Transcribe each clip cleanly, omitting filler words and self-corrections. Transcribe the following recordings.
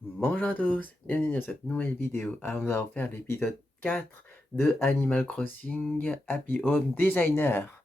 Bonjour à tous, bienvenue dans cette nouvelle vidéo. Alors nous allons faire l'épisode 4 de Animal Crossing Happy Home Designer.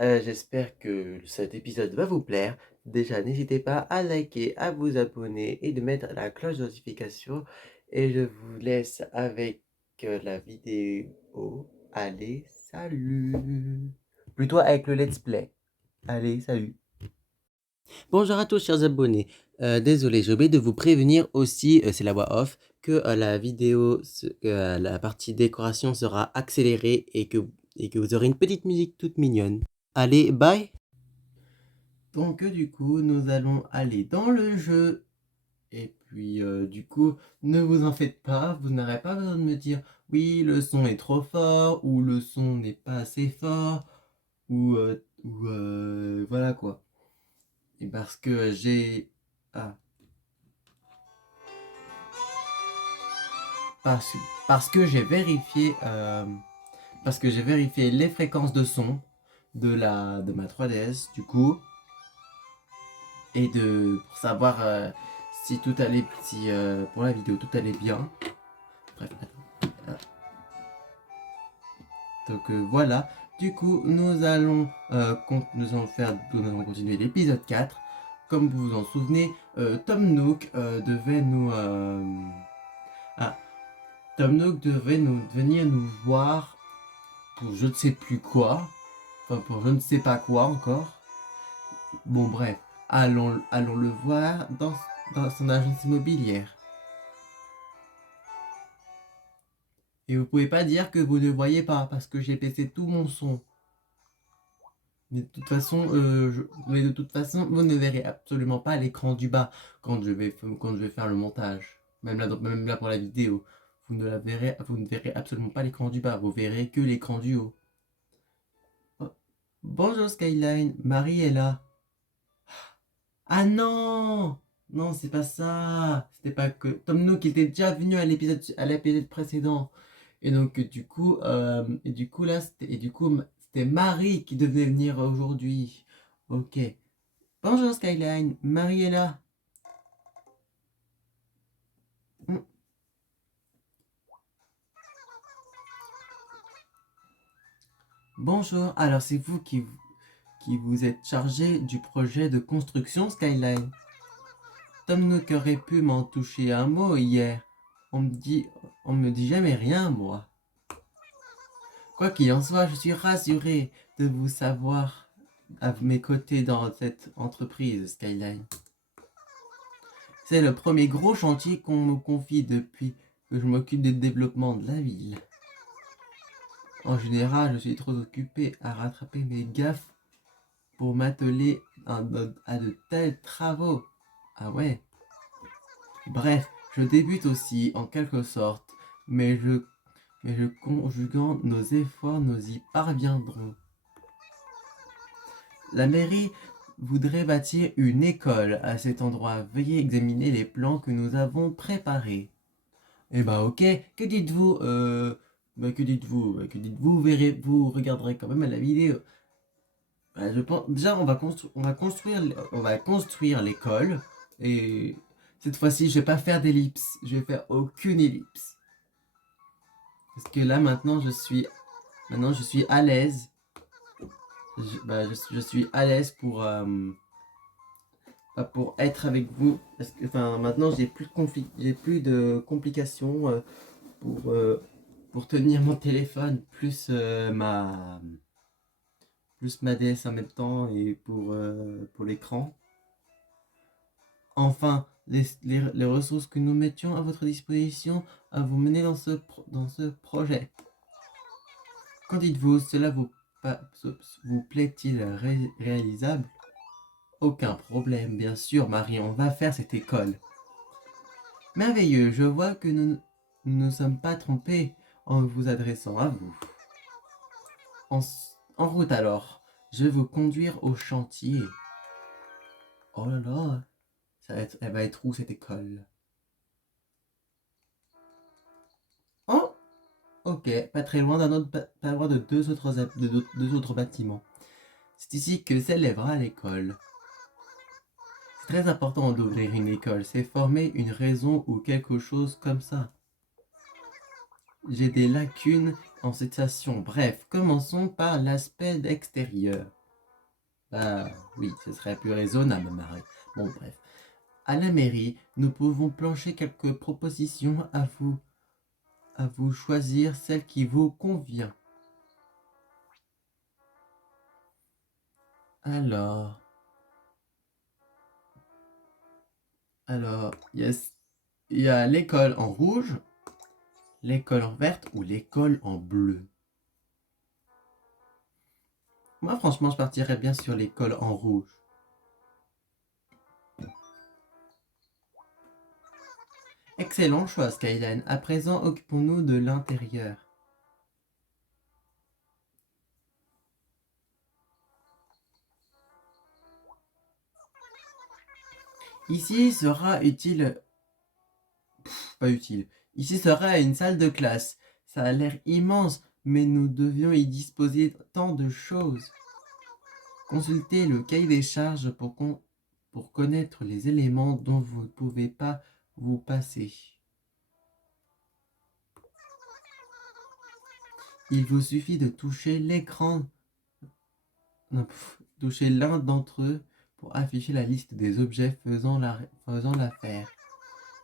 J'espère que cet épisode va vous plaire. Déjà, n'hésitez pas à liker, à vous abonner et de mettre la cloche de notification. Et je vous laisse avec la vidéo. Allez, salut! Plutôt avec le let's play. Allez, salut! Bonjour à tous chers abonnés, désolé j'ai oublié de vous prévenir aussi, c'est la voix off, que la vidéo, la partie décoration sera accélérée et que vous aurez une petite musique toute mignonne. Allez, bye! Donc du coup, nous allons aller dans le jeu. Et puis du coup, ne vous en faites pas, vous n'aurez pas besoin de me dire oui, le son est trop fort ou le son n'est pas assez fort ou voilà quoi. Et parce que j'ai ah, parce, parce que j'ai vérifié les fréquences de son de ma 3DS du coup et pour savoir si tout allait pour la vidéo tout allait bien. Bref, attends. Donc voilà. Du coup, nous allons continuer l'épisode 4. Comme vous vous en souvenez, Tom Nook devait nous ah, Tom Nook devait venir nous voir pour je ne sais plus quoi. Enfin, pour je ne sais pas quoi encore. Bon, bref, allons le voir dans son agence immobilière. Et vous pouvez pas dire que vous ne voyez pas, parce que j'ai baissé tout mon son. Mais de toute façon, vous ne verrez absolument pas l'écran du bas quand je vais faire le montage. Même là pour la vidéo, vous ne verrez absolument pas l'écran du bas. Vous verrez que l'écran du haut. Oh. Bonjour Skyline, Marie est là. Ah non! Non, c'est pas ça. C'était pas que Tom Nook était déjà venu à l'épisode précédent. Et du coup là, c'était Marie qui devait venir aujourd'hui. Ok. Bonjour Skyline, Marie est là. Hmm. Bonjour, alors c'est vous qui vous êtes chargé du projet de construction Skyline. Tom Nook aurait pu m'en toucher un mot hier. On me dit, on me dit jamais rien, moi. Quoi qu'il en soit, je suis rassuré de vous savoir à mes côtés dans cette entreprise, Skyline. C'est le premier gros chantier qu'on me confie depuis que je m'occupe du développement de la ville. En général, je suis trop occupé à rattraper mes gaffes pour m'atteler à de tels travaux. Ah ouais. Bref, je débute aussi en quelque sorte, mais je conjuguant nos efforts, nous y parviendrons. La mairie voudrait bâtir une école à cet endroit. Veuillez examiner les plans que nous avons préparés. Eh bah ok, que dites-vous que dites-vous vous verrez, vous regarderez quand même la vidéo. Bah, je pense, déjà on va construire l'école et cette fois-ci je vais pas faire d'ellipse, je vais faire aucune ellipse. Parce que là maintenant je suis à l'aise. Je suis à l'aise pour être avec vous. Parce que, enfin, maintenant, j'ai plus de complications pour, euh, pour tenir mon téléphone plus ma DS en même temps et pour l'écran. Enfin, les ressources que nous mettions à votre disposition à vous mener dans ce projet. Qu'en dites-vous, vous plaît-il réalisable? Aucun problème, bien sûr, Marie, on va faire cette école. Merveilleux, je vois que nous ne nous sommes pas trompés en vous adressant à vous. En route alors, je vais vous conduire au chantier. Oh là là, elle va être où cette école? Oh, ok, pas très loin pas loin de deux autres bâtiments. C'est ici que s'élèvera l'école. très important d'ouvrir une école, c'est former une raison ou quelque chose comme ça. J'ai des lacunes en citation. Bref, commençons par l'aspect extérieur. Bah oui, ce serait plus raisonnable, Marie. Bon, bref. À la mairie, nous pouvons plancher quelques propositions à vous. À vous choisir celle qui vous convient. Alors, yes. Il y a l'école en rouge, l'école en verte ou l'école en bleu. Moi, franchement, je partirais bien sur l'école en rouge. Excellent choix, Skyline. À présent, occupons-nous de l'intérieur. Ici sera utile... pas utile. Ici sera une salle de classe. Ça a l'air immense, mais nous devions y disposer tant de choses. Consultez le cahier des charges pour connaître les éléments dont vous ne pouvez pas vous passer. Il vous suffit de toucher l'écran, toucher l'un d'entre eux pour afficher la liste des objets faisant l'affaire.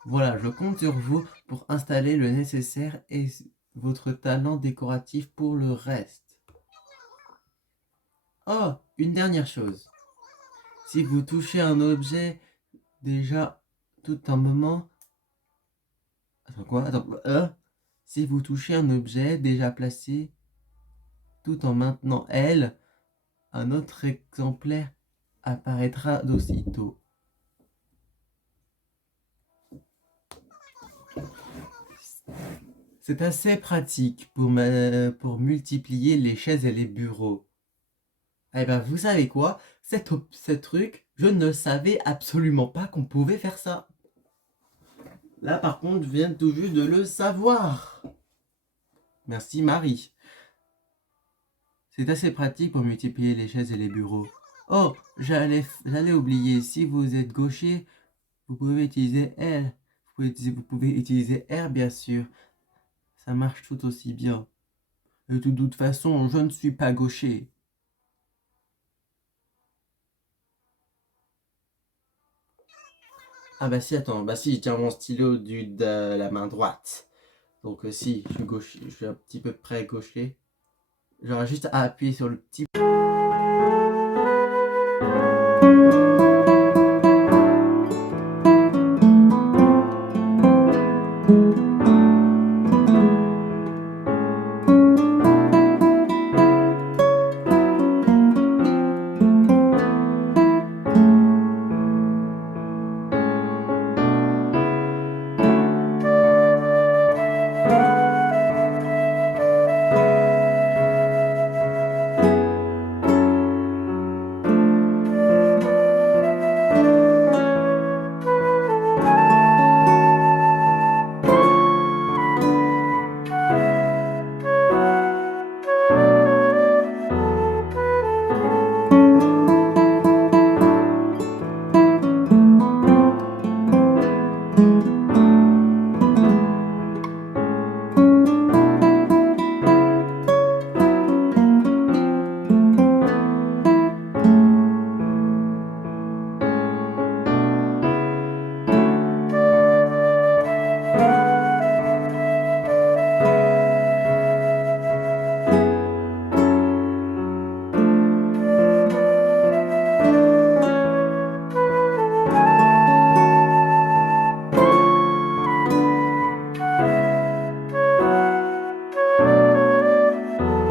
Voilà, je compte sur vous pour installer le nécessaire et votre talent décoratif pour le reste. Oh, une dernière chose. Si vous touchez un objet déjà tout un moment... Attends quoi? Si vous touchez un objet déjà placé tout en maintenant elle, un autre exemplaire apparaîtra d'aussitôt. C'est assez pratique pour multiplier les chaises et les bureaux. Eh ben, vous savez quoi? Ce truc, je ne savais absolument pas qu'on pouvait faire ça. Là, par contre, je viens tout juste de le savoir. Merci, Marie. C'est assez pratique pour multiplier les chaises et les bureaux. Oh, j'allais oublier, si vous êtes gaucher, vous pouvez utiliser L. Vous pouvez utiliser R, bien sûr. Ça marche tout aussi bien. Et de toute façon, je ne suis pas gaucher. Ah bah si, attends, bah si, je tiens mon stylo de la main droite. Donc si, je suis gaucher, je suis un petit peu près gaucher. J'aurai juste à appuyer sur le petit...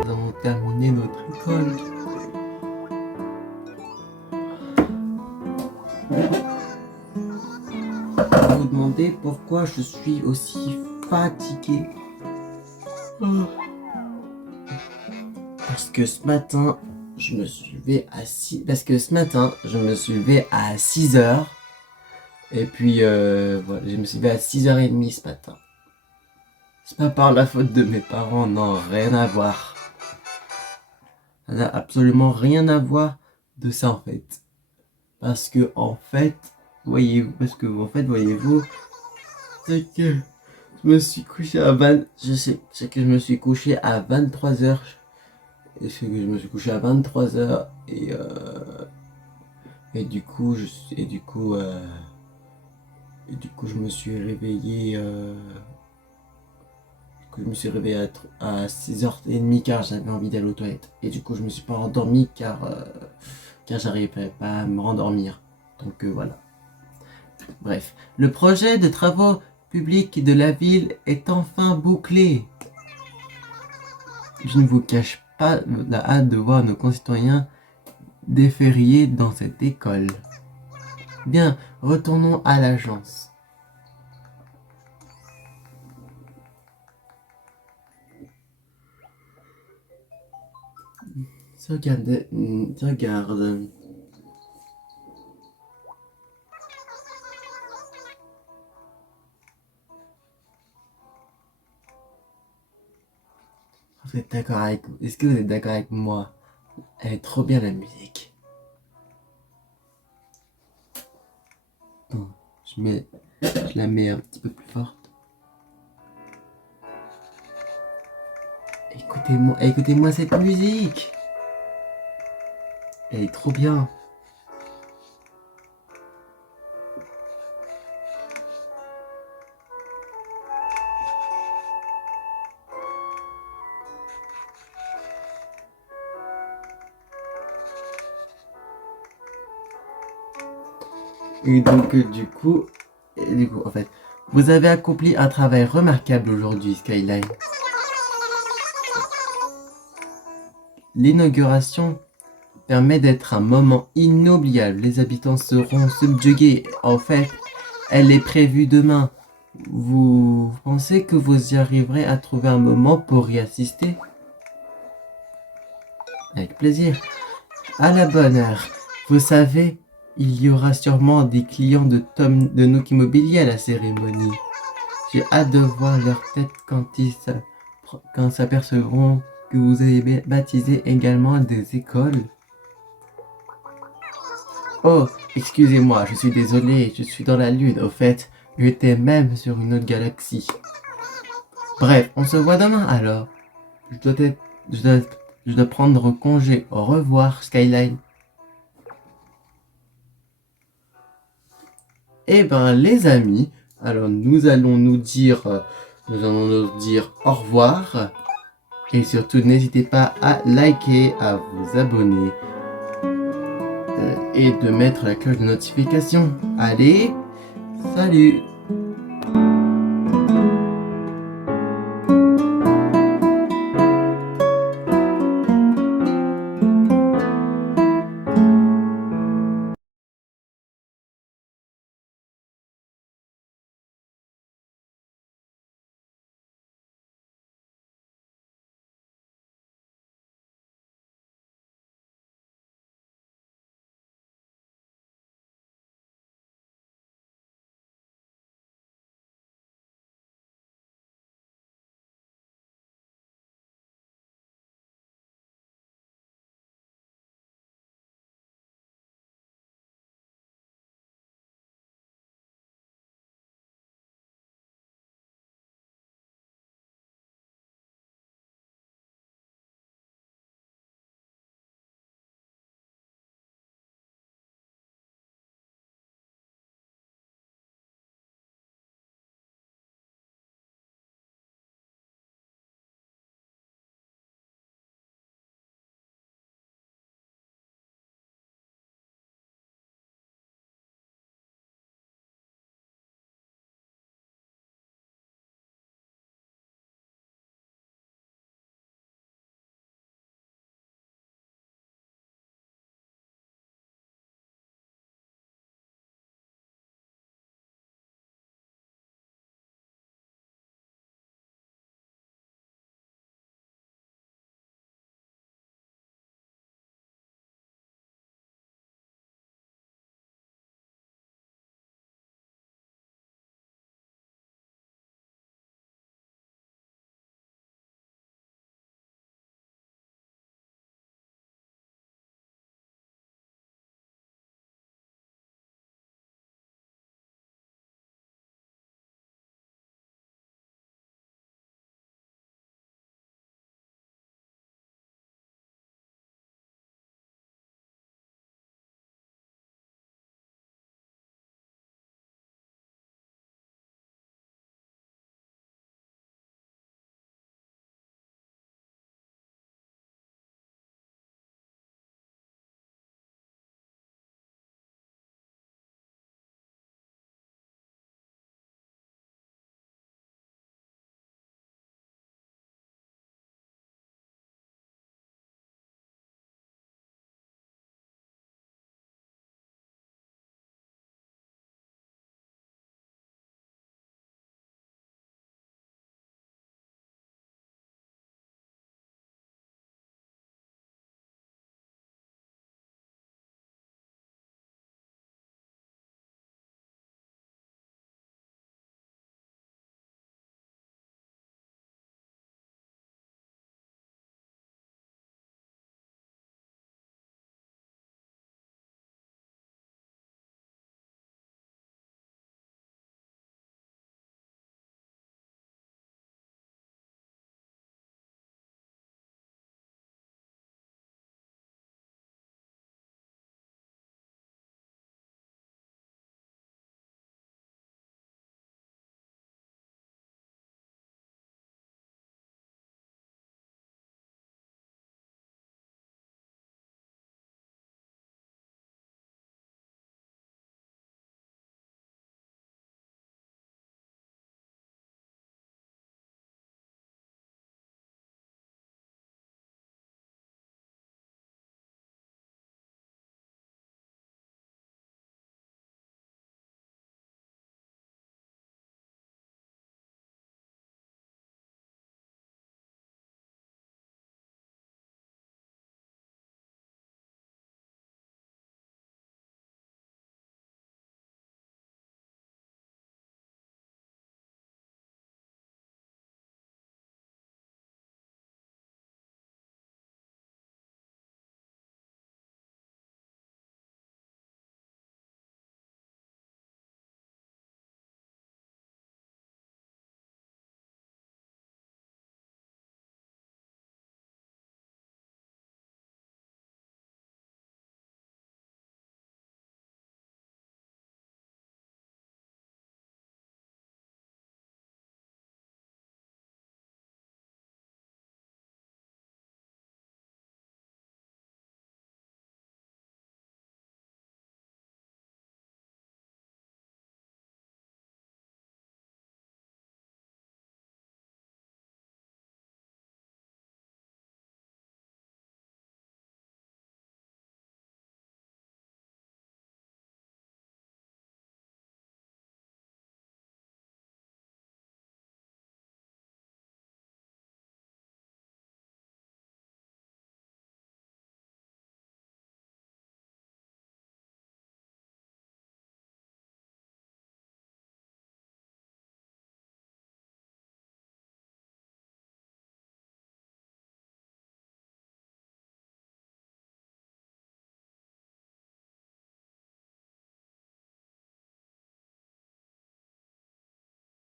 Nous avons terminé notre école. Vous vous demandez pourquoi je suis aussi fatigué. Parce que ce matin, je me suis levé à 6... Parce que ce matin, je me suis levé à 6h. Et puis, voilà, je me suis levé à 6h30 ce matin. C'est pas par la faute de mes parents, non, rien à voir. Ça n'a absolument rien à voir de ça en fait. Parce que en fait, Voyez, parce que en fait, voyez-vous, c'est que je me suis couché à 20, je sais, c'est que je me suis couché à 23 h. Et c'est que je me suis couché à 23 h et du coup, je me suis réveillé. Je me suis réveillé à 6h30 car j'avais envie d'aller aux toilettes. Et du coup, je me suis pas endormi car j'arrivais pas à me rendormir. Donc voilà. Bref, le projet de travaux publics de la ville est enfin bouclé. Je ne vous cache pas la hâte de voir nos concitoyens déférier dans cette école. Bien, retournons à l'agence. Regarde, regarde. Vous êtes d'accord avec... Est-ce que vous êtes d'accord avec moi? Elle est trop bien la musique. Attends, je la mets un petit peu plus forte. Écoutez-moi cette musique. Elle est trop bien. Et donc, en fait, vous avez accompli un travail remarquable aujourd'hui, Skyline. L'inauguration permet d'être un moment inoubliable. Les habitants seront subjugués. En fait, elle est prévue demain. Vous pensez que vous y arriverez à trouver un moment pour y assister? Avec plaisir. À la bonne heure. Vous savez, il y aura sûrement des clients de Nook Immobilier à la cérémonie. J'ai hâte de voir leur tête quand s'apercevront que vous avez baptisé également des écoles. Oh, excusez-moi, je suis désolé, je suis dans la lune. Au fait, j'étais même sur une autre galaxie. Bref, on se voit demain alors. Je dois, être- je dois, je dois prendre congé. Au revoir, Skyline. Eh ben, les amis, alors nous allons nous dire au revoir. Et surtout, n'hésitez pas à liker, à vous abonner et de mettre la cloche de notification. Allez, salut!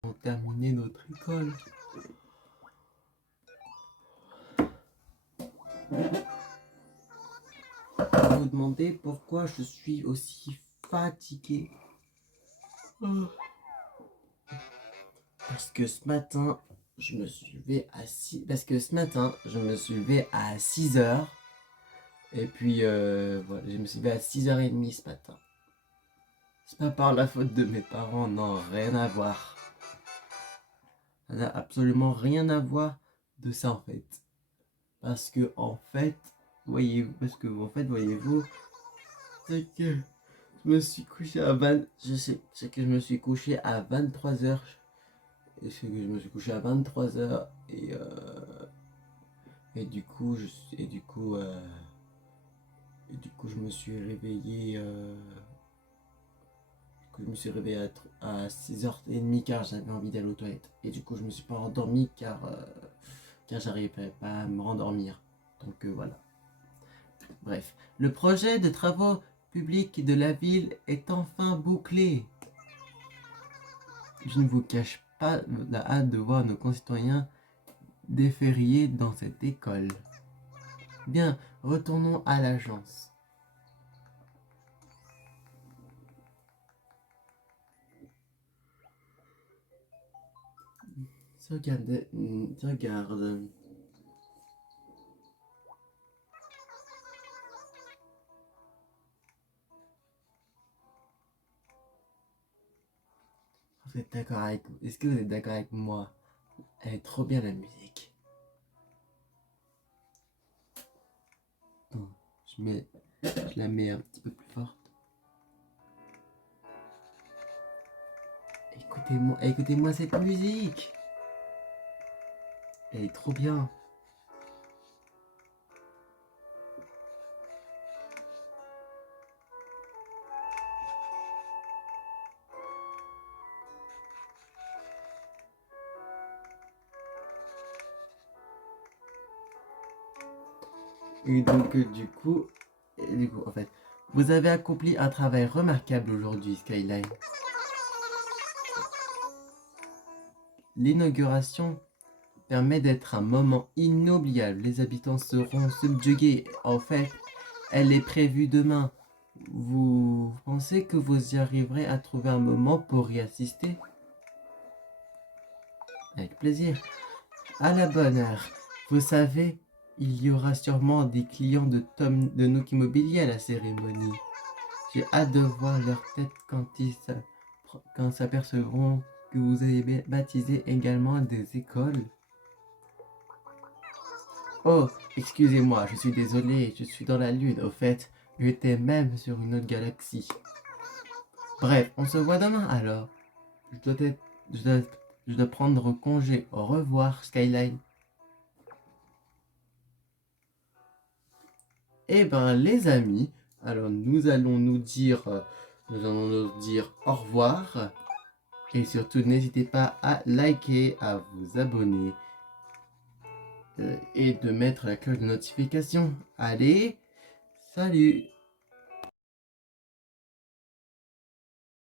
allons terminer notre école. Vous vous demandez pourquoi je suis aussi fatigué. Parce que ce matin, je me suis levé à 6... Parce que ce matin, je me suis levé à 6 heures. Et puis, voilà, je me suis levé à 6h30 ce matin. C'est pas par la faute de mes parents, non, rien à voir. Ça n'a absolument rien à voir de ça en fait. Parce que en fait, voyez-vous, c'est que je me suis couché à 20... c'est que je me suis couché à 23h. Et c'est que je me suis couché à 23h et du coup, je me suis réveillé à 6h30 car j'avais envie d'aller aux toilettes. Et du coup, je me suis pas endormi car j'arrivais pas à me rendormir. Donc voilà. Bref, le projet de travaux publics de la ville est enfin bouclé. Je ne vous cache pas la hâte de voir nos concitoyens défériés dans cette école. Bien, retournons à l'agence. Regarde. Vous êtes d'accord avec... Est-ce que vous êtes d'accord avec moi? Elle est trop bien la musique. Attends, je la mets un petit peu plus forte. Écoutez-moi cette musique. Elle est trop bien. Et donc en fait, vous avez accompli un travail remarquable aujourd'hui, Skyline. L'inauguration permet d'être un moment inoubliable. Les habitants seront subjugués. En fait, elle est prévue demain. Vous pensez que vous y arriverez à trouver un moment pour y assister? Avec plaisir. À la bonne heure. Vous savez, il y aura sûrement des clients de Nook Immobilier à la cérémonie. J'ai hâte de voir leur tête quand s'apercevront que vous avez baptisé également des écoles. Oh, excusez-moi, je suis désolé, je suis dans la lune. Au fait, j'étais même sur une autre galaxie. Bref, on se voit demain alors. Je dois prendre congé. Au revoir, Skyline. Eh ben, les amis, alors nous allons nous dire au revoir. Et surtout, n'hésitez pas à liker, à vous abonner et de mettre la cloche de notification. Allez, salut!